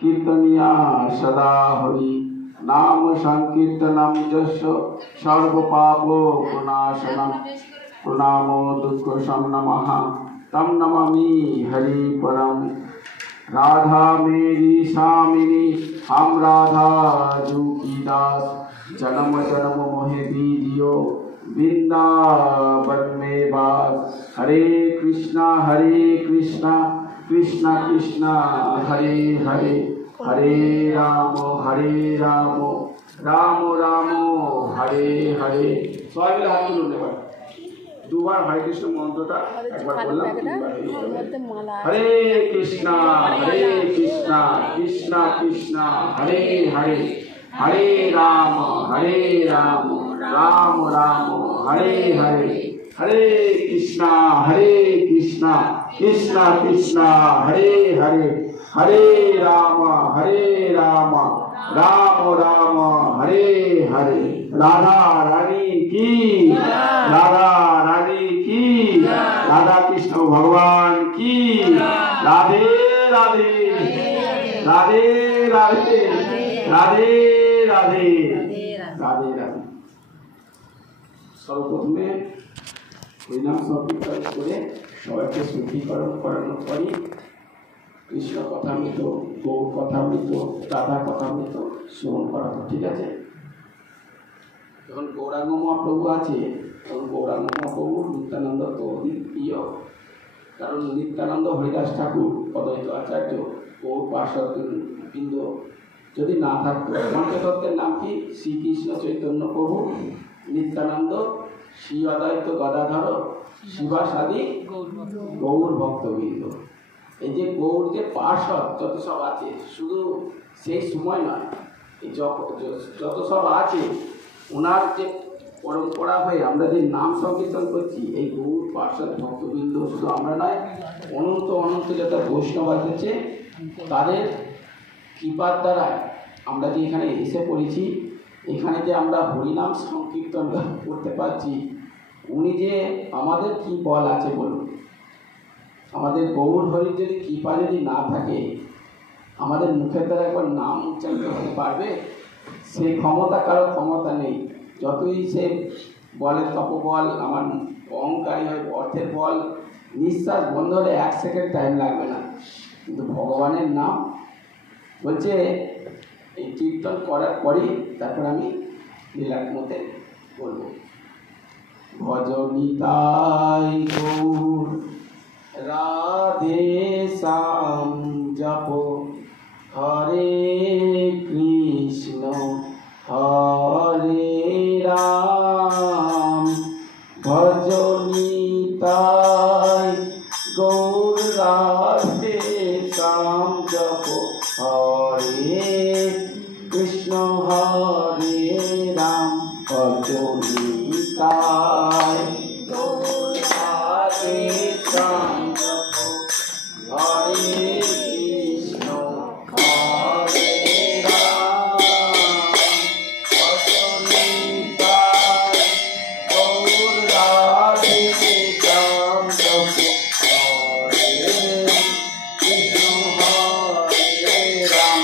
कीर्तनिया सदा हरि नाम संकीर्तनम जस्य सर्व पापो विनाशनम प्रणामो दुःख नमः तम नमामि हरि परम। राधा मेरी स्वामिनी हम राधा जू की दास जन्म जन्म मोहे दीजियो वृंदावन में वास। हरे कृष्णा कृष्णा कृष्णा हरे हरे हरे राम राम राम हरे हरे। सबाई मिले हाथ तुलुन एबार দুবার হরে কৃষ্ণ মন্ত্রটা একবার বললাম হরে কৃষ্ণা কৃষ্ণা কৃষ্ণা হরে হরে হরে রাম রাম রাম হরে হরে হরে কৃষ্ণা কৃষ্ণা কৃষ্ণা হরে হরে হরে রাম রাম রাম হরে হরে। রাধা রানী की राधा कृष्ण भगवान की राधे राधे राधे राधे राधे राधे राधे राधे। सर्वप्रथमे हरिनाम संकीर्तन করে সবাইকে শুদ্ধিকরণ করানোর পরই কৃষ্ণ কথামৃত গৌর কথামৃত রাধা কথামৃত শ্রবণ করা হবে। ঠিক আছে? যখন গৌরাঙ্গ মহাপ্রভু আছে তখন গৌরাঙ্গ মহাপ্রভুর নিত্যানন্দ তো অধিক প্রিয়, কারণ নিত্যানন্দ হরিদাস ঠাকুর অদ্বৈত আচার্য গৌর পার্ষদ বৃন্দ যদি না থাকতো, পঞ্চতত্ত্বের নাম কি? শ্রীকৃষ্ণ চৈতন্য প্রভু, নিত্যানন্দ, শ্রী অদ্বৈত গদাধর, শিবাসাদি গৌর ভক্তবৃন্দ। এই যে গৌর যে পার্ষদ যত সব আছে, শুধু সেই সময় নয়, যত সব আছে ওনার যে পরম্পরা হয়ে আমরা যে নাম সংকীর্তন করছি, এই গৌর পার্ষদ ভক্তবৃন্দ শুধু আমরা নয়, অনন্ত অনন্ত যত বৈষ্ণব আছে তাদের কৃপার দ্বারা আমরা যে এখানে এসে পড়েছি, এখানে যে আমরা হরিনাম সংকীর্তন করতে পারছি, উনি যে আমাদের কি বল আছে বলুন? আমাদের গৌর হরির যদি কৃপা যদি না থাকে, আমাদের মুখের দ্বারা একবার নাম উচ্চারিত হতে পারবে? সেই ক্ষমতা কারো ক্ষমতা নেই। যতই সে বলের তপবল, আমার অহংকারী হয়, অর্থের বল, নিঃশ্বাস বন্ধ হলে 1 সেকেন্ড টাইম লাগবে না, কিন্তু ভগবানের নাম বলছে এই কীর্তন করার পরই তারপর আমি লীলার মতে বলবো। ভজনিতাই গৌর রাধে শ্যাম জপ হরে কৃষ্ণ হরে রাম। ভজনিতাই গৌর রাধে শ্যাম জপ হরে কৃষ্ণ হরে রাম। ভজনিতাই গৌর রাধে শ্যাম জপ হরে কৃষ্ণ হরে রাম। ভজনিতাই গৌর রাধে শ্যাম জপ হরে কৃষ্ণ হরে রাম।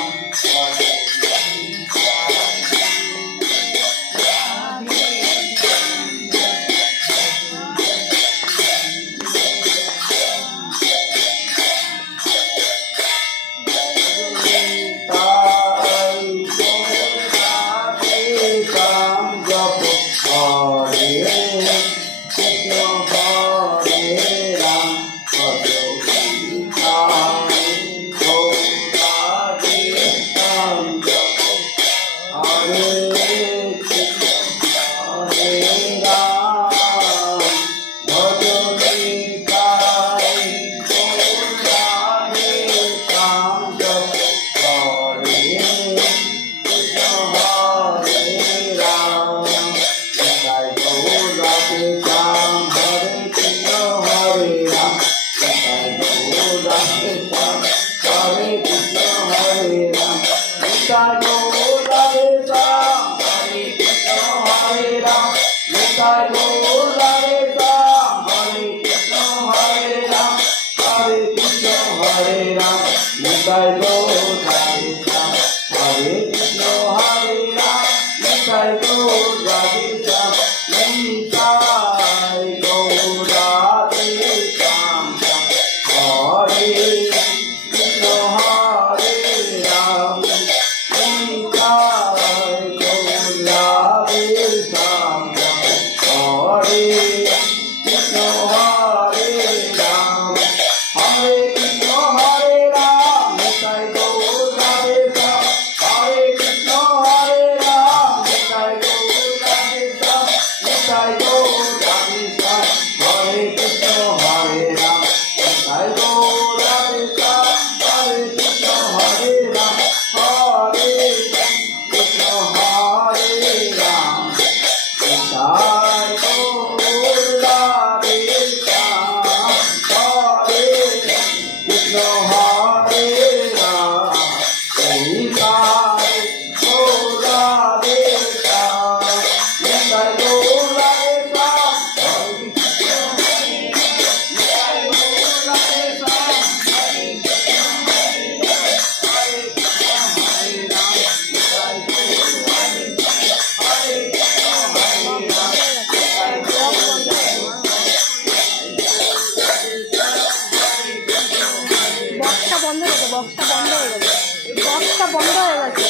মাইকটা বন্ধ হয়ে গেছে।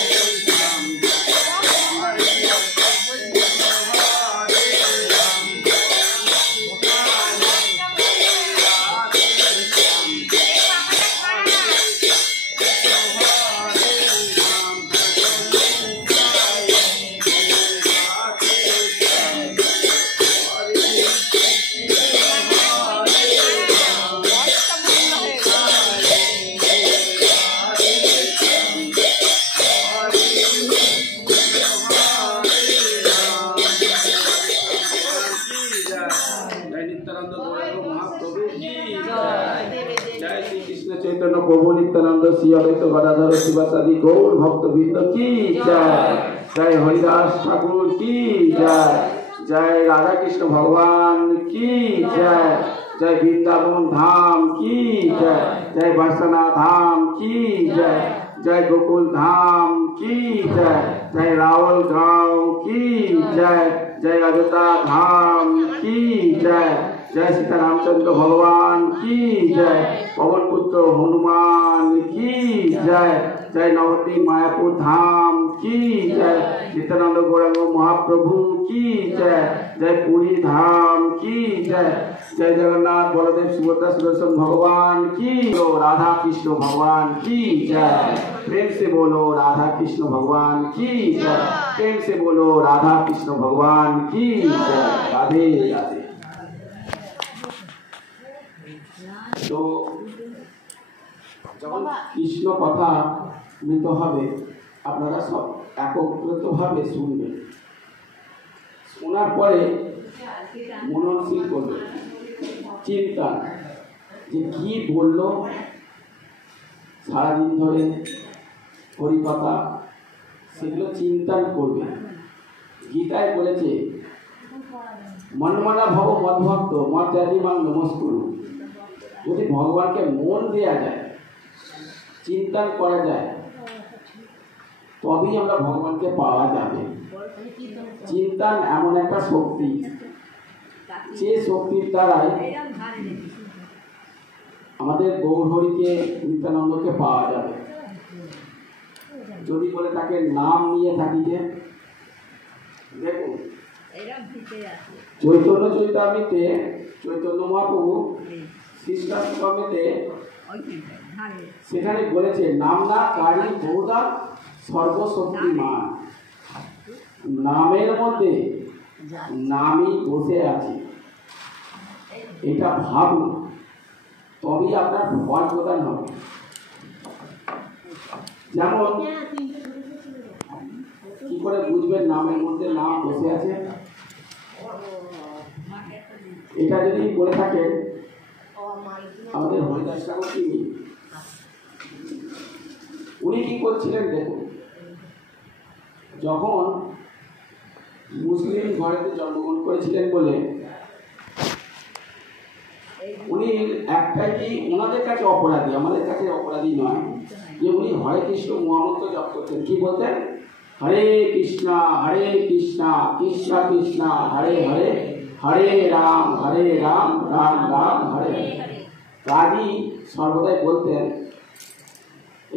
चैतन्य प्रभु नित्यानंद श्री अद्वैत गदाधर शिवासादि गौर भक्तवृंद की जय। जय हरिदास ठाकुर की जय। जय राधा कृष्ण भगवान की जय। जय वृंदावन धाम की जय। जय बरसाना धाम की जय। जय गोकुल धाम की जय। जय रावल गांव की जय। जय अयोध्या धाम की जय। जय सीता रामचंद्र भगवान की जय। पवन पुत्र हनुमान की जय। जय नवद्वीप मायापुर धाम की जय। नित्यानंद गौरांग महाप्रभु की जय। जय पुरी धाम की जय। जय जगन्नाथ बलदेव सुभद्रा सुदर्शन भगवान की। राधा कृष्ण भगवान की जय। प्रेम से बोलो राधा कृष्ण भगवान की जय। प्रेम से बोलो राधा कृष्ण भगवान की जय। राधे राधे। तो যখন কৃষ্ণ কথা মৃত হবে আপনারা সব একত্রিতভাবে শুনবেন। শোনার পরে মননশীল করবেন, চিন্তা যে কি বললো সারাদিন ধরে হরিকথা সেগুলো চিন্তা করবেন। গীতায় বলেছে মনমানা ভব মদভক্ত মর্যাদিমান নমস্কুরু। যদি ভগবানকে মন দেয়া যায়, চিন্তা করা যায়, তবেই আমরা ভগবানকে পাওয়া যাবে। চিন্তা এমন একটা শক্তি, যে শক্তির দ্বারাই আমাদের গৌরহরিকে নিত্যানন্দকে পাওয়া যাবে। যদি বলে তাকে নাম নিয়ে থাকি, যে দেখুন চৈতন্য চৈতামৃতে চৈতন্য মহাপ্রভু খ্রিস্টানতে সেখানে বলেছে নাম না কারি বহুদা সর্বশক্তিমান। নামের মধ্যে নামই বসে আছে, এটা ভাবুন, তবেই আপনার ফল প্রদান হবে। যেমন কি করে বুঝবেন নামের মধ্যে নাম বসে আছে? এটা যদি বলে থাকেন আমাদের হরিদাস ঠাকুর তিনি উনি কি করছিলেন দেখুন, যখন মুসলিম ঘরেতে জন্মগ্রহণ করেছিলেন বলে উনি একটাই কি ওনাদের কাছে অপরাধী, আমাদের কাছে অপরাধী নয়, যে উনি হরে কৃষ্ণ মহামন্ত্র জপ করতেন। কি বলতেন? হরে কৃষ্ণা কৃষ্ণ কৃষ্ণ হরে হরে, হরে রাম রাম রাম হরে হরে। কাজী সর্বদাই বলতেন,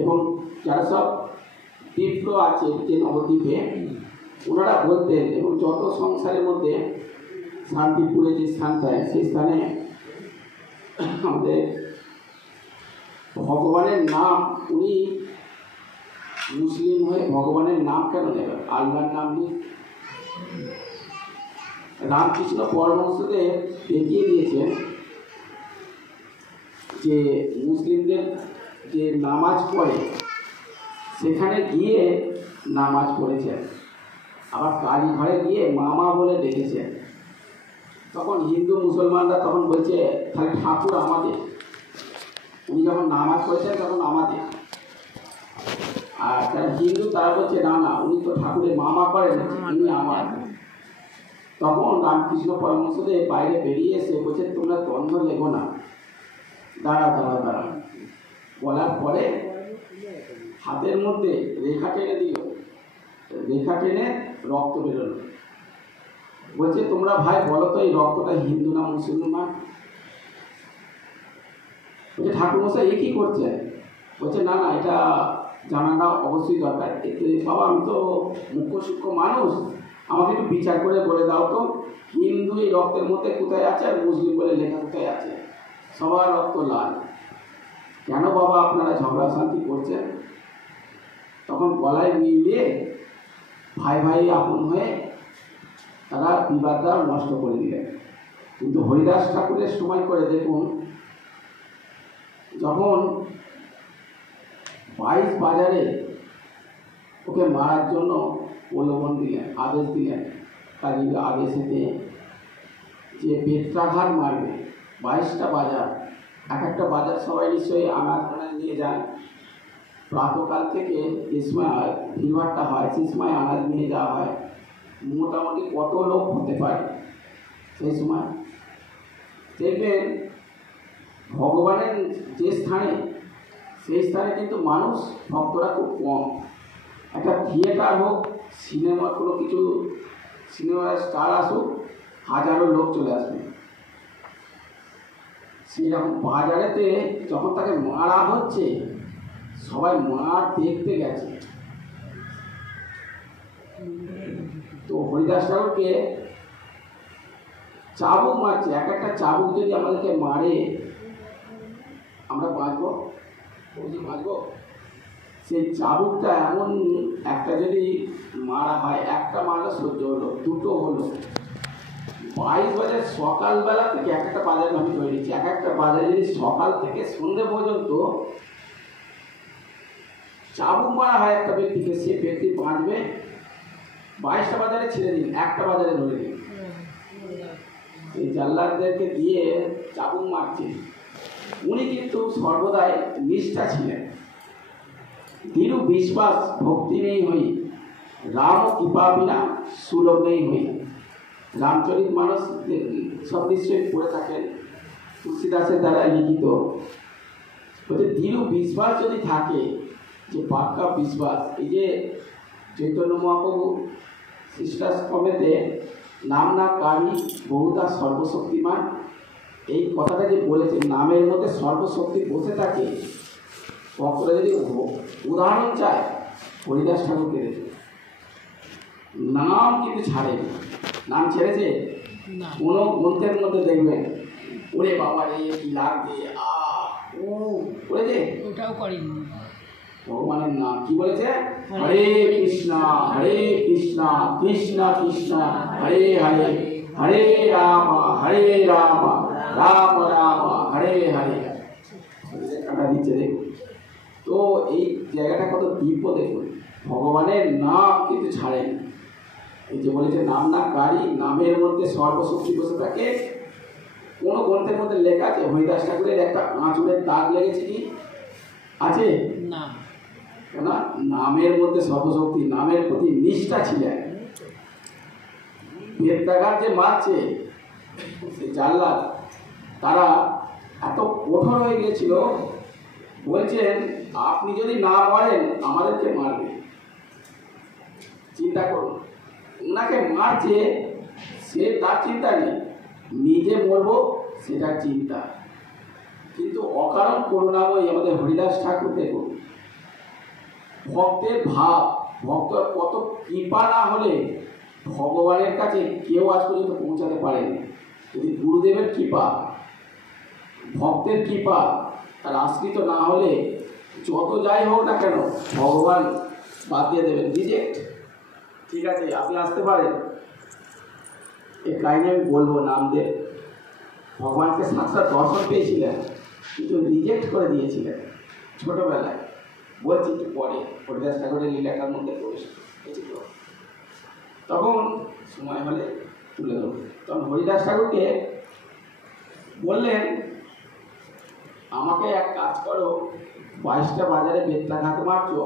এবং যারা সব তীর্থ আছে যে নবদ্বীপে ওনারা বলতেন, এবং যত সংসারের মধ্যে শান্তিপুরে যে স্থানটায় সেই স্থানে আমাদের ভগবানের নাম, উনি মুসলিম হয়ে ভগবানের নাম কেন নেবেন? আল্লাহর নাম নিয়ে রামকৃষ্ণ পরমহংসদেব দেখিয়ে দিয়েছেন যে মুসলিমদের যে নামাজ পড়ে সেখানে গিয়ে নামাজ পড়েছেন, আবার কালী ঘরে গিয়ে মামা বলে ডেকেছেন। তখন হিন্দু মুসলমানরা তখন বলছে তাহলে ঠাকুর আমাদের, উনি যখন নামাজ পড়েছেন তখন আমাদের। আর যারা হিন্দু তারা বলছে না না, উনি তো ঠাকুরের মামা করেন, উনি আমার। তখন রামকৃষ্ণ পরমহংসদেব বাইরে বেরিয়ে এসে বলছে তোমরা দ্বন্দ্ব লেগো না, দাঁড়াও দাঁড়াও দাঁড়াও। বলার পরে হাতের মধ্যে রেখা টেনে দিল, রেখা টেনে রক্ত বেরোলো। বলছে তোমরা ভাই বলো তো এই রক্তটা হিন্দু না মুসলমান? বলছে ঠাকুর মশাই এ কি করছে? বলছে না না, এটা জানাটা অবশ্যই দরকার। এতে বাবা আমি তো মুখ্য সূক্ষ্ম মানুষ, আমাকে একটু বিচার করে বলে দাও তো, হিন্দু এই রক্তের মধ্যে কোথায় আছে আর মুসলিম বলে লেখা কোথায় আছে? সবার রক্ত লাল, কেন বাবা আপনারা ঝগড়া শান্তি করছেন? তখন গলায় মিলিয়ে ভাই ভাই আপন হয়ে তারা বিবাদটা নষ্ট করে দিলেন। কিন্তু হরিদাস ঠাকুরের সময় করে দেখুন, যখন 22 বাজারে ওকে মারার জন্য প্রলোভন দিলেন, আদেশ দিলেন, তার আদেশেতে যে বেত্রাঘাত মারবে 22টা বাজার, এক একটা বাজার সবাই নিশ্চয়ই আনাজ নিয়ে যায়। প্রাতকাল থেকে যে সময় ভিড়ভাড়টা হয় সেই সময় আনাজ নিয়ে যাওয়া হয়, মোটামুটি কত লোক হতে পারে সেই সময়। দেখবেন ভগবানের যে স্থানে, সেই স্থানে কিন্তু মানুষ ভক্তরা খুব কম। একটা থিয়েটার হোক, সিনেমা কোনো কিছু সিনেমার স্টার আসুক, হাজারো লোক চলে আসবে। সেরকম বাজারেতে যখন তাকে মারা হচ্ছে, সবাই মার দেখতে গেছে। তো হরিদাস ঠাকুরকে চাবুক মারছে, এক একটা চাবুক যদি আমাদেরকে মারে আমরা বাঁচবো? বাঁচবো? সেই চাবুকটা এমন একটা যদি মারা হয়, একটা মারলে সহ্য হলো, দুটো হলো, 22 বাজার সকালবেলা থেকে এক একটা বাজার আমি ধরে নিচ্ছি, এক একটা বাজারে যদি সকাল থেকে সন্ধ্যে পর্যন্ত চাবুক মারা হয় একটা ব্যক্তিকে, সে ব্যক্তি বাঁচবে? 22টা বাজারে ছেড়ে দিন, একটা বাজারে ধরে দিন। এই জাল্লাদদেরকে দিয়ে চাবুক মারছে, উনি কিন্তু সর্বদাই নিষ্ঠা ছিলেন। দৃঢ় বিশ্বাস ভক্তি নেই হই, রাম কৃপা বিনা সুলভ নেই হই। রামচরিত মানস সব নিশ্চয়ই পড়ে থাকেন, তুলসীদাসের দ্বারা লিখিত। বলছে দৃঢ় বিশ্বাস যদি থাকে, যে পাক্কা বিশ্বাস, এই যে চৈতন্য মহাপ্রভু শিষ্টাশ্রমেতে নাম না কারি বহুতা সর্বশক্তিমান, এই কথাটা যে বলেছেন, নামের মধ্যে সর্বশক্তি বসে থাকে। ভক্তরা যদি উদাহরণ চায়, হরিদাস ঠাকুরকে দেখে, নাম কিন্তু ছাড়েনি। নাম ছেড়েছে কোনো গ্রন্থের মধ্যে দেখবেন, ওরে বাবা রে কি লাগবে, করেছে? ওটাও করেনি। ভগবানের নাম কি বলেছে? হরে কৃষ্ণ কৃষ্ণ কৃষ্ণ হরে হরে, হরে রাম রাম রাম হরে হরে। কাটা দিচ্ছে দেখুন। তো এই জায়গাটা কত দিব্য দেখুন, ভগবানের নাম কিন্তু ছাড়েন। এই যে বলেছে নাম না কারি, নামের মধ্যে সর্বশক্তি বসে থাকে। কোন গ্রন্থের মধ্যে লেখা আছে হরিদাস ঠাকুরের একটা আঁচড়ের দাগ লেগেছে কি আছে? না, কেন? নামের মধ্যে সর্বশক্তি, নামের প্রতি নিষ্ঠা ছিলেন। বেত্রাঘাত যে মারছে সেই জাল্লাদ, তারা এত কঠোর হয়ে গিয়েছিল, বলছেন আপনি যদি না মারেন আমাদেরকে মারবে। চিন্তা করুন, ওনাকে মারছে, সে তার চিন্তা নেই, নিজে মরবো সেটার চিন্তা। কিন্তু অকারণ করুণাময়ী আমাদের হরিদাস ঠাকুর দেখুন, ভক্তের ভাব, ভক্ত কত কৃপা না হলে ভগবানের কাছে কেউ আজ পর্যন্ত পৌঁছাতে পারেনি। যদি গুরুদেবের কৃপা, ভক্তের কৃপা তার আশ্রিত না হলে যত যাই হোক না কেন ভগবান বাদ দিয়ে দেবেন, রিজেক্ট। ঠিক আছে আপনি আসতে পারেন, এই কাহিনী আমি বলবো নামদেব ভগবানকে সাক্ষাৎ দর্শন পেয়েছিলেন, কিন্তু রিজেক্ট করে দিয়েছিলেন ছোটবেলায়। বলছি একটু পরে, হরিদাস ঠাকুরের লীলাটার মধ্যে প্রবেশ হয়েছিল, তখন সময় হলে তুলে ধরব। তখন হরিদাস ঠাকুরকে বললেন আমাকে এক কাজ করো, 22টা বাজারে বেত্রাঘাত মারছো,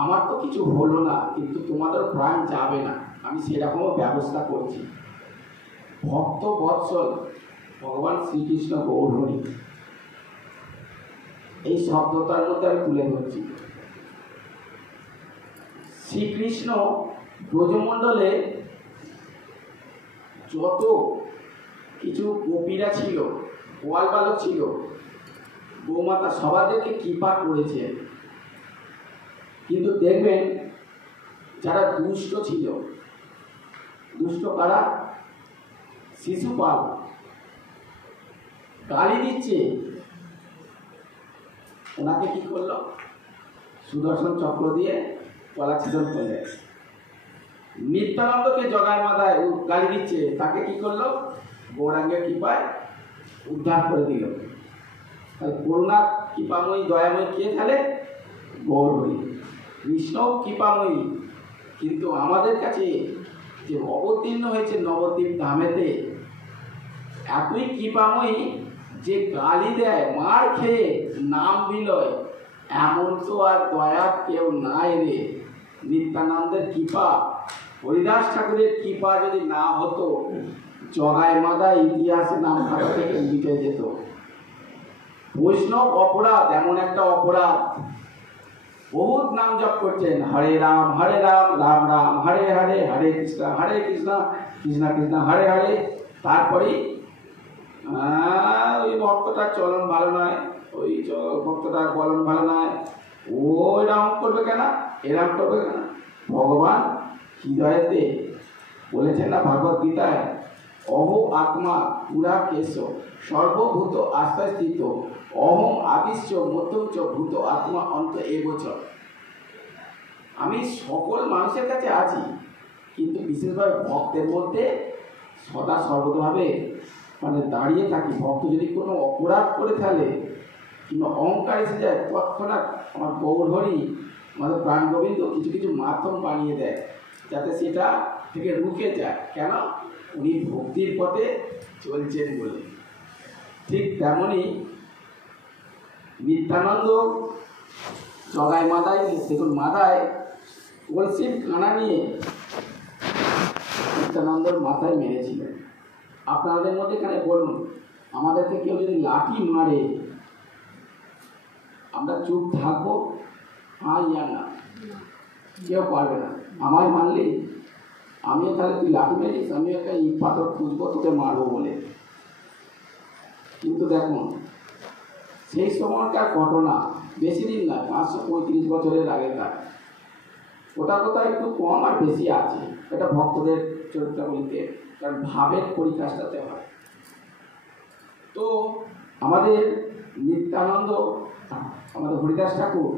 আমার তো কিছু হলো না, কিন্তু তোমাদের প্রাণ যাবে না, আমি সেরকমও ব্যবস্থা করছি। ভক্ত বৎসল ভগবান শ্রীকৃষ্ণ গৌর হরি, এই শব্দটার মধ্যে আমি তুলে ধরছি। শ্রীকৃষ্ণ ব্রজমণ্ডলে যত কিছু গোপীরা ছিল, গোয়াল বালক ছিল, গৌমাতা সবাদেরকে কৃপা করেছে, কিন্তু দেখবেন যারা দুষ্ট ছিল, দুষ্ট কারা? শিশুপাল গালি দিচ্ছে, ওনাকে কি করলো? সুদর্শন চক্র দিয়ে গলা ছিদন করলে। নিত্যানন্দকে জগায় মাথায় গালি দিচ্ছে, তাকে কি করলো? গৌরাঙ্গের কৃপায় উদ্ধার করে দিল। তাহলে করুণা কৃপাময়ী দয়াময়ী কে? তাহলে গৌরহরি। কৃষ্ণ কৃপাময়ী, কিন্তু আমাদের কাছে যে অবতীর্ণ হয়েছে নবদ্বীপ ধামেতে, এতই কৃপাময়ী যে গালি দেয়, মার খেয়ে নাম বিলয়, এমন তো আর দয়া কেউ নাই রে। নিত্যানন্দের কৃপা, হরিদাস ঠাকুরের কৃপা যদি না হতো, জগায় মাদায় ইতিহাসে নাম খাতা থেকে মিটে যেত। বৈষ্ণব অপরাধ, এমন একটা অপরাধ, বহুত নাম জপ করছেন, হরে রাম রাম রাম হরে হরে, হরে কৃষ্ণ কৃষ্ণ কৃষ্ণ হরে হরে। তারপরে ওই ভক্তটার চলন ভালো নয়, ওই ভক্তটার বলন ভালো নয়, ও এরম করবে কেন, এরম করবে কেন? ভগবান হৃদয়েতে বলেছেন না ভগবত গীতায়, অহো আত্মা পুরা কেশ সর্বভূত আশ্রয় স্থিত, অহম আদিশ্য মধ্যঞ্চ ভূত আত্মা অন্ত এবচ। আমি সকল মানুষের কাছে আছি, কিন্তু বিশেষভাবে ভক্তের মধ্যে সদা সর্বতভাবে দাঁড়িয়ে থাকি। ভক্ত যদি কোনো অপরাধ করে ফেলে কিংবা অহংকার এসে যায়, তৎক্ষণাৎ আমার গৌরহরি, আমাদের প্রাণ গোবিন্দ কিছু কিছু মাধ্যম বানিয়ে দেয় যাতে সেটা থেকে রুখে যায়। কেন? উনি ভক্তির পথে চলছেন বলে। ঠিক তেমনই নিত্যানন্দ জগায় মাদায়, দেখুন মাদায় কলসির কানা নিয়ে নিত্যানন্দর মাথায় মেরেছিলেন। আপনাদের মধ্যে এখানে বলুন, আমাদেরকে কেউ যদি লাঠি মারে, আমরা চুপ থাকবো? হ্যাঁ ইয়া না? কেউ পারবে না। আমায় মারলি, আমিও তাহলে তুই লাঠি মেরিস, আমিও একটা ইট পাথর খুঁজবো তোকে মারবো বলে। কিন্তু দেখুন সেই সময়কার ঘটনা বেশি দিন নয়, 535 বছরের আগেকার। কোথাও কোথাও একটু কম আর বেশি আছে, এটা ভক্তদের চরিত্রগুলিতে, কারণ ভাবের পরিকাষ্ঠাতে হয়। তো আমাদের নিত্যানন্দ, আমাদের হরিদাস ঠাকুর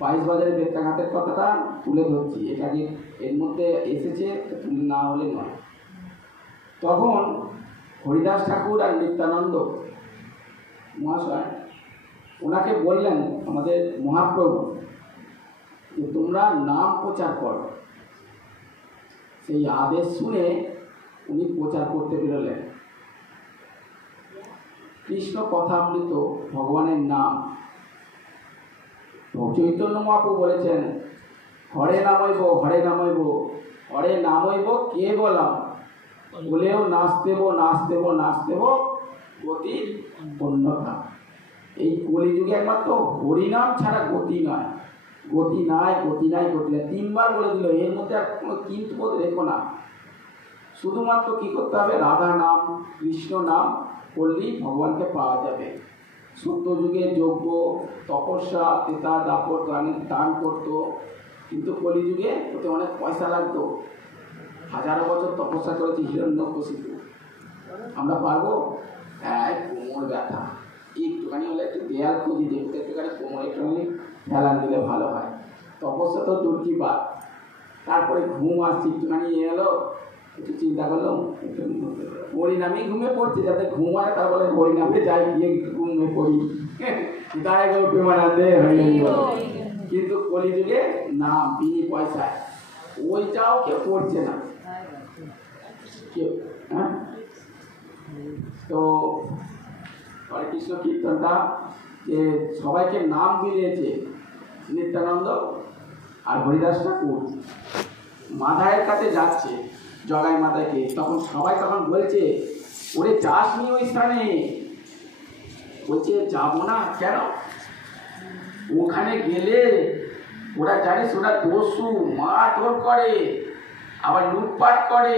22 বাজারের বেত্রাঘাতের কথাটা তুলে ধরছি, এটা যে এর মধ্যে এসেছে তুলে না হলে নয়। তখন হরিদাস ঠাকুর আর নিত্যানন্দ মহাশয় ওনাকে বললেন, আমাদের মহাপ্রভু, যে তোমরা নাম প্রচার করো। সেই আদেশ শুনে উনি প্রচার করতে বেরোলেন। কৃষ্ণ কথামৃত ভগবানের নাম। চৈতন্য মহাপ্রভু বলেছেন, হরে নামইব হরে নামইব হরে নামইব কে বলাম, বলেও নাচতেব নাচতেব নাচতেব গতির অন্যথা। এই কলিযুগে একমাত্র হরিনাম ছাড়া গতি নয়, গতি নাই, গতি নাই, গতি নাই, 3 বার বলে দিল। এর মধ্যে আর কোনো কিন্তু বোধ রেখো না। শুধুমাত্র কি করতে হবে? রাধা নাম, কৃষ্ণ নাম করলেই ভগবানকে পাওয়া যাবে। সত্য যুগে যজ্ঞ, তপস্যা, তেতা দাপট দান করতো, কিন্তু কলিযুগে ওতে অনেক পয়সা লাগতো। হাজারো বছর তপস্যা করেছি হিরণ্যকশিপু, আমরা পারবো? কোমর ব্যথা, একটুখানি হলে একটু দেয়াল খুঁজি, দেখতে একটুখানি কোমর একটুখানি ফেলান দিলে ভালো হয়। তপস্যা তো দূর কি বাদ। তারপরে ঘুম আসছে, একটুখানি এলো, একটু চিন্তা করলাম হরিনামে ঘুমে পড়ছে, যাতে ঘুম হয় তার বলে হরিনামে যাই, গিয়ে ঘুমে পড়ি, তাই প্রেমানন্দে হয়ে গেল। কিন্তু কলিযুগে নাম বিনি পয়সায়, ওইটাও কেউ করছে না কেউ। হ্যাঁ, তো হরে কৃষ্ণ কীর্তনটা যে সবাইকে নাম দিয়েছে নিত্যানন্দ আর হরিদাস ঠাকুর মাথায়ের কাছে যাচ্ছে, জগাই মাথাকে। তখন সবাই তখন বলছে, ওরে যাস নি ওই স্থানে? বলছে যাবো না। কেন? ওখানে গেলে ওরা জানিস ওরা দস্যু, মারধর করে, আবার লুটপাট করে,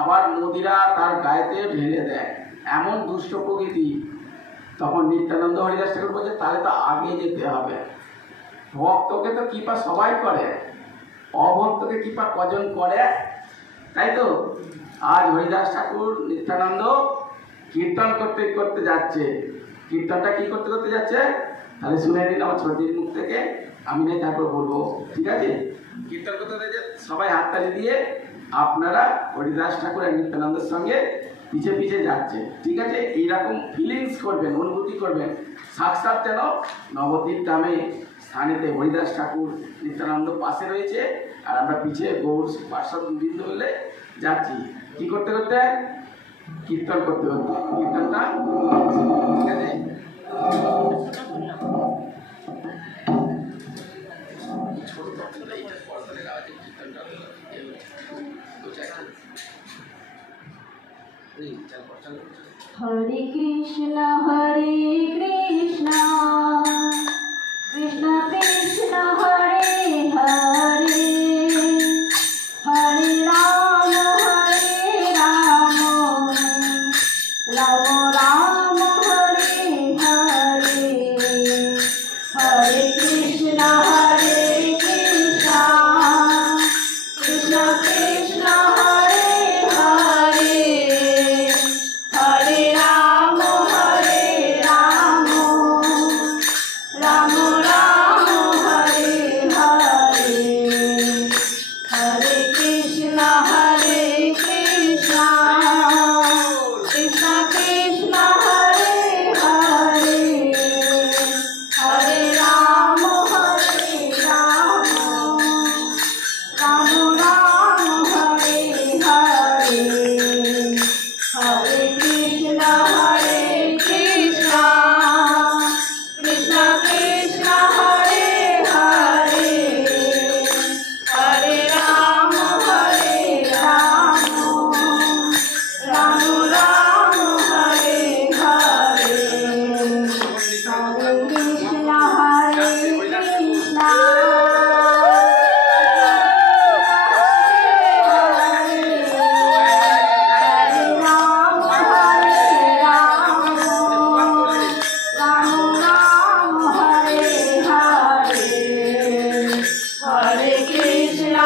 আবার নদীরা তার গায়েতে ঢেলে দেয়, এমন দুষ্ট প্রকৃতি। তখন নিত্যানন্দ হরিদাস ঠাকুর বলছে তাহলে তো আগে যেতে হবে। ভক্তকে তো কৃপা সবাই করে, অভক্তকে কৃপা কজন করে, তাই তো? আজ হরিদাস ঠাকুর নিত্যানন্দ কীর্তন করতে করতে যাচ্ছে। কীর্তনটা কি করতে করতে যাচ্ছে তাহলে শুনে নিন আমার ছোটির মুখ থেকে, আমি নাই তারপর বলবো, ঠিক আছে? কীর্তন করতে করতে সবাই হাততালি দিয়ে আপনারা হরিদাস ঠাকুর আর নিত্যানন্দের সঙ্গে পিছে পিছে যাচ্ছে, ঠিক আছে? এইরকম ফিলিংস করবেন, অনুভূতি করবেন, সাক্ষাৎ যেন নবদ্বীপ ধামে স্থানেতে হরিদাস ঠাকুর নিত্যানন্দ পাশে রয়েছে আর আমরা পিছিয়ে গৌর পার্শ্বদ বৃন্দ মিলে যাচ্ছি। কি করতে করতে? কীর্তন করতে করতে। কীর্তনটা ঠিক আছে? हरे कृष्ण कृष्ण कृष्ण हरे हरे, हरे राम राम राम हरे हरे। हरे कृष्ण कृष्ण कृष्ण हरे हरे, हरे राम राम राम हरे हरे। हरे कृष्ण कृष्ण कृष्ण हरे हरे, हरे राम राम राम हरे हरे। हरे कृष्ण कृष्ण कृष्ण हरे हरे, हरे राम राम राम हरे हरे। हरे कृष्ण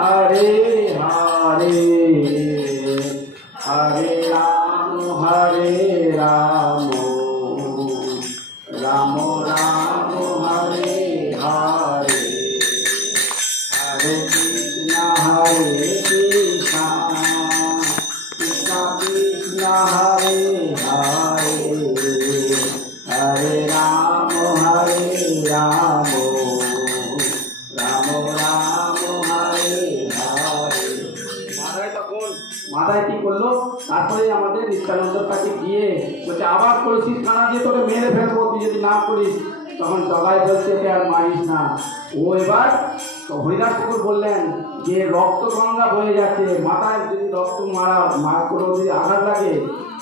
হরে হরে হরে রাম রাম রাম হরে হরে হরে কৃষ্ণ কৃষ্ণ কৃষ্ণ হরে হরে হরে রাম রাম রাম হরে হরে। মাথায় কি করলো? তারপরে আমাদের নিত্যানন্দের কাছে গিয়ে বলছে আবার করেছিস কানা দিয়ে তোকে মেরে ফেলবো তুই যদি না করিস। তখন জগাই বলছে আর মারিস না। ও এবার হরিদাস ঠাকুর বললেন যে রক্ত গঙ্গা বয়ে যাচ্ছে, মাথায় যদি রক্ত কোনো যদি আঘাত লাগে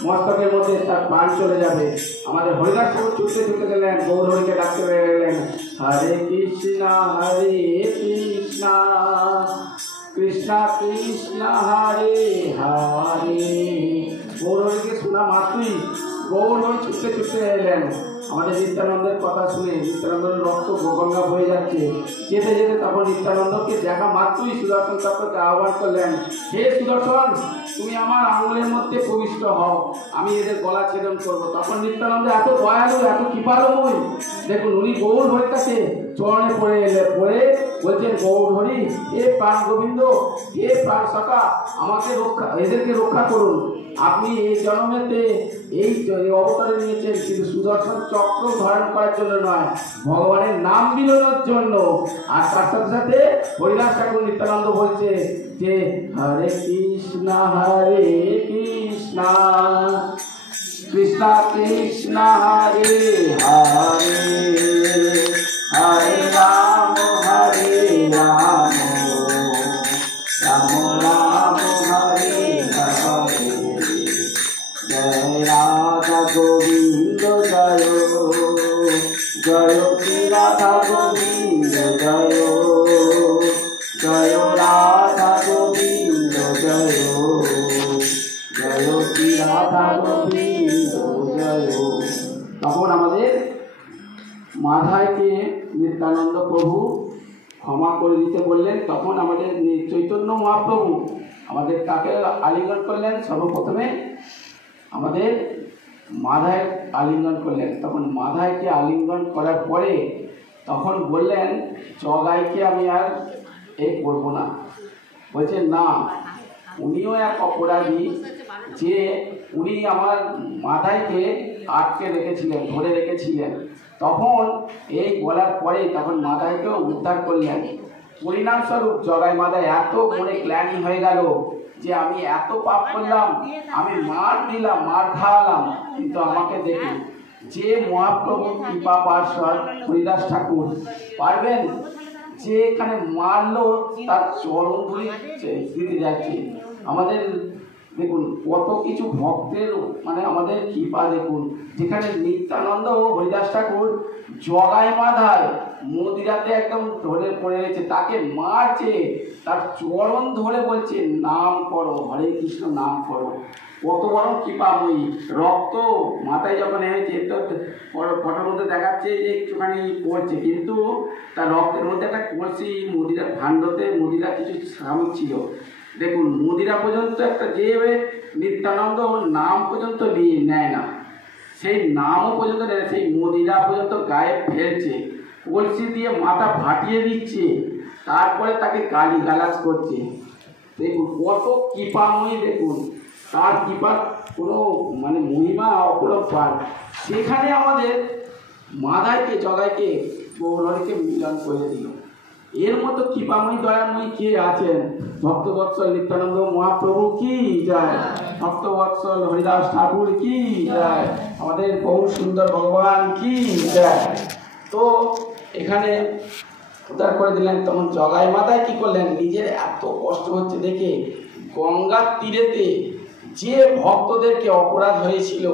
মস্তকের মধ্যে তার প্রাণ চলে যাবে। আমাদের হরিদাস ঠাকুর ছুটতে ছুটতে গেলেন, গৌর হরিকে ডাকতে গেলেন, হরে কৃষ্ণ কৃষ্ণ কৃষ্ণ হরে হরে। গৌর হরিকে শোনা মাত্রই গৌর হরি ছুটতে ছুটতে এলেন। আমাদের নিত্যানন্দের কথা শুনে নিত্যানন্দের রক্ত গঙ্গা বয়ে যাচ্ছে। যেতে যেতে তখন নিত্যানন্দকে দেখা মাত্রই সুদর্শন চক্রকে আহ্বান করলেন, হে সুদর্শন, তুমি আমার আঙুলের মধ্যে প্রবিষ্ট হও, আমি এদের গলা ছেদন করবো। তখন নিত্যানন্দ এত দয়ালু এত কৃপালময়, দেখুন উনি গৌর হরির কাছে চরণে পড়ে বলছেন, গৌর হরি হে প্রাণ গোবিন্দ, হে প্রাণ সখা, আমাকে এদেরকে রক্ষা করুন। আপনি এই জন্মেতে এই অবতারে নিয়েছেন কিন্তু সুদর্শন চক্র ধারণ করার জন্য নয়, ভগবানের নাম বিলোনোর জন্য। আর তার সাথে সাথে হরিদাস ঠাকুর নিত্যানন্দ বলছে যে হরে কৃষ্ণ কৃষ্ণ কৃষ্ণ হরে হরে হরে রাম রাম রাম হরে হরে। জয় রাধা গোবিন্দ জয় জয় শ্রী রাধা গোবিন্দ জয় জয় রাধা গোবিন্দ জয় জয় শ্রী রাধা গোবিন্দ জয়। তখন আমাদের মাধায়কে নিত্যানন্দ প্রভু ক্ষমা করে দিতে বললেন। তখন আমাদের চৈতন্য মহাপ্রভু আমাদের কাকে আলিঙ্গন করলেন? সর্বপ্রথমে আমাদের মাধায় আলিঙ্গন করলেন। তখন মাধায়কে আলিঙ্গন করার পরে তখন বললেন, জগাইকে আমি আর করবো না। বলছেন না, উনিও এক অপরাধী, যে উনি আমার মাধায়কে আটকে রেখেছিলেন, ধরে রেখেছিলেন। তখন এই বলার পরে তখন মাধায়কেও উদ্ধার করলেন। পরিণামস্বরূপ জগাই মাধায় এত মনে গ্লানি হয়ে গেল যে আমি এত পাপ করলাম, আমি মার দিলাম, মার খাওয়ালাম, কিন্তু আমাকে দেখুন যে মহাপ্রভু কৃপা পার্শ্বর হরিদাস ঠাকুর পারবেন যে এখানে মারলো তার চরণ ধরে দিতে যাচ্ছে। আমাদের দেখুন কত কিছু ভক্তের আমাদের কৃপা দেখুন, যেখানে নিত্যানন্দ ও হরিদাস ঠাকুর জগাই মাধায় মদিরাতে একদম ধরে পড়ে রয়েছে, তাকে মারছে, তার চরণ ধরে বলছে নাম করো, হরে কৃষ্ণ নাম করো। কত বড় কৃপাময়ী। রক্ত মাথায় যখন এনেছে, তো ফটোর মধ্যে দেখাচ্ছে যে একটুখানি পড়ছে, কিন্তু তার রক্তের মধ্যে একটা কলসি মদিরা ভাণ্ডতে মদিরা কিছু সামগ্রী ছিল। দেখুন মদিরা পর্যন্ত একটা যে নিত্যানন্দ নাম পর্যন্ত নেয় না, সেই নামও পর্যন্ত নেয়, সেই মদিরা পর্যন্ত গায়ে ফেলছে, কলসি দিয়ে মাথা ফাটিয়ে দিচ্ছে, তারপরে তাকে গালিগালাজ করছে। দেখুন কত কৃপাময়ী, দেখুন তার কৃপার কোনো মহিমা অপরম্পার। সেখানে আমাদের মাধায়কে জগাইকে গৌরহরিকে মিলন করে দিল। এর মতো কৃপাময়ী দয়াময়ী কে আছেন? ভক্তবৎসল নিত্যানন্দ মহাপ্রভু কি যায়, ভক্তবৎসল হরিদাস ঠাকুর কি যায়, আমাদের বহু সুন্দর ভগবান কি যায়। তো এখানে উদ্ধার করে দিলেন। তখন জগাই মাধায় কি করলেন, নিজের এত কষ্ট হচ্ছে দেখে গঙ্গার তীরেতে যে ভক্তদেরকে অপরাধ হয়েছিল,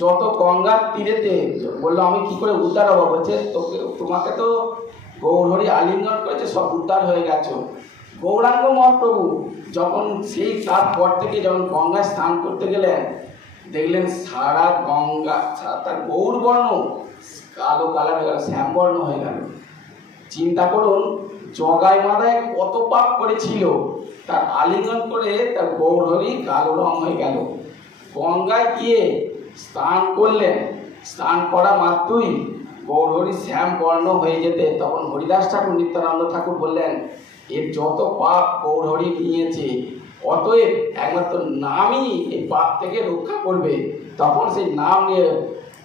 যত গঙ্গার তীরেতে বললো আমি কি করে উদ্ধার হবো, বলছে তোমাকে তো গৌরহরি আলিঙ্গন করেছে, সব উদ্ধার হয়ে গেছো। গৌরাঙ্গ মহাপ্রভু যখন সেই তারপর থেকে যখন গঙ্গায় স্নান করতে গেলেন, দেখলেন সারা গঙ্গা তার গৌরবর্ণ কালো কালার হয়ে গেল, শ্যামবর্ণ হয়ে গেল। চিন্তা করুন জগাই মাদায় কত পাপ করেছিল, তার আলিঙ্গন করে তার গৌরহরি কালো রং হয়ে গেল। গঙ্গায় গিয়ে স্নান করলেন, স্নান করা মাত্রই গৌরহরি শ্যাম বর্ণ হয়ে যেতে, তখন হরিদাস ঠাকুর নিত্যানন্দ ঠাকুর বললেন, এর যত পাপ গৌরহরি নিয়েছে, অতএব একমাত্র নামই এই পাপ থেকে রক্ষা করবে। তখন সেই নাম নিয়ে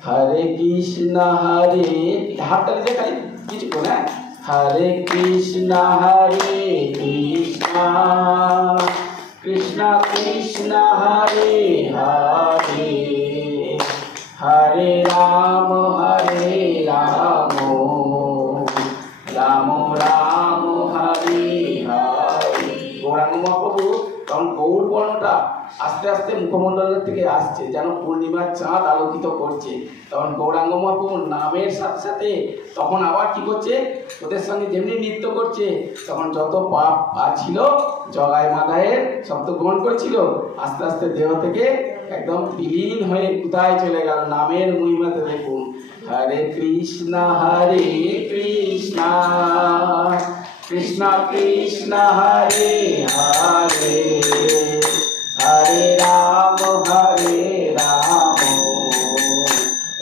হরে কৃষ্ণ হরে, হাতটা দিয়ে খালি কিছু করে, হরে কৃষ্ণ কৃষ্ণ কৃষ্ণ হরে হরে, হরে রাম রাম রাম হরে হরে। গৌরাঙ্গ মহাপ্রভু তখন গৌর বর্ণটা আস্তে আস্তে মুখমণ্ডলের থেকে আসছে, যেন পূর্ণিমার চাঁদ আলোকিত করছে। তখন গৌরাঙ্গ মহাপ্রভুর নামের সাথে সাথে তখন আবার কি করছে, ওদের সঙ্গে যেমনি নৃত্য করছে, তখন যত পাপ ছিল জগাই মাদায়ের শব্দ গ্রহণ করেছিল, আস্তে আস্তে দেহ থেকে একদম বিলীন হয়ে কোথায় চলে গেল। নামের মহিমাতে দেখুন, হরে কৃষ্ণ কৃষ্ণ কৃষ্ণ হরে হরে, হরে রাম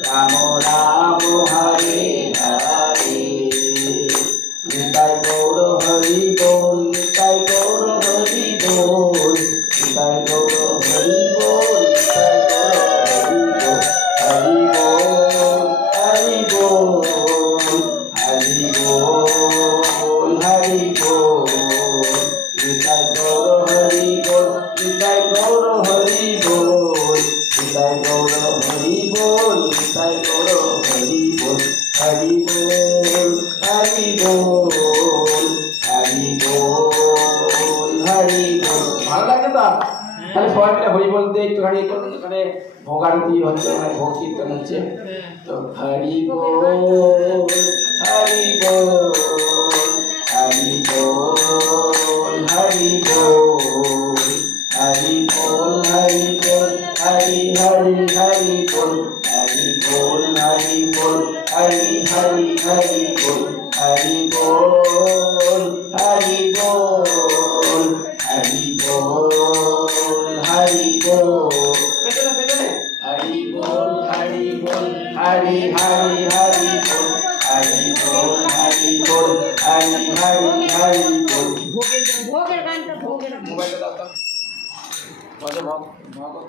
রাম রাম হরে হরে। নিতাই গৌর হরি বল, নিতাই গৌর হরি বল, নিতাই গৌর হরি বল, নিতাই গৌর হরি বল, হরি বল হরি বল, নিতাই গৌর হরি বল, নিতাই গৌর হরি বল, নিতাই গৌর হরি বল, নিতাই গৌর হরি বল, হরি বল হরি বল, হরি বল হরি বল। ভালো লাগে তো? তাহলে সবাই মিলে হরি বলতে একটুখানি করুন, ওখানে ভোগারতি হচ্ছে, ওখানে ভোগ কীর্তন হচ্ছে। তো হরি বল হরি বল, হরি বল হরি বল, হরি বল হরি বল, হরি হরি হরি বল, হরি বল হরি বল, হরি হরি হরি বল, হরি বল হরি বল, হরি বল হরি বল। পেছনে পেছনে হরি বল হরি বল, হরি হরি হরি বল, হরি বল হরি বল, হরি হরি হরি বল। ভোগের গানটা ভোগের মোবাইলটা দাও তো, ভগত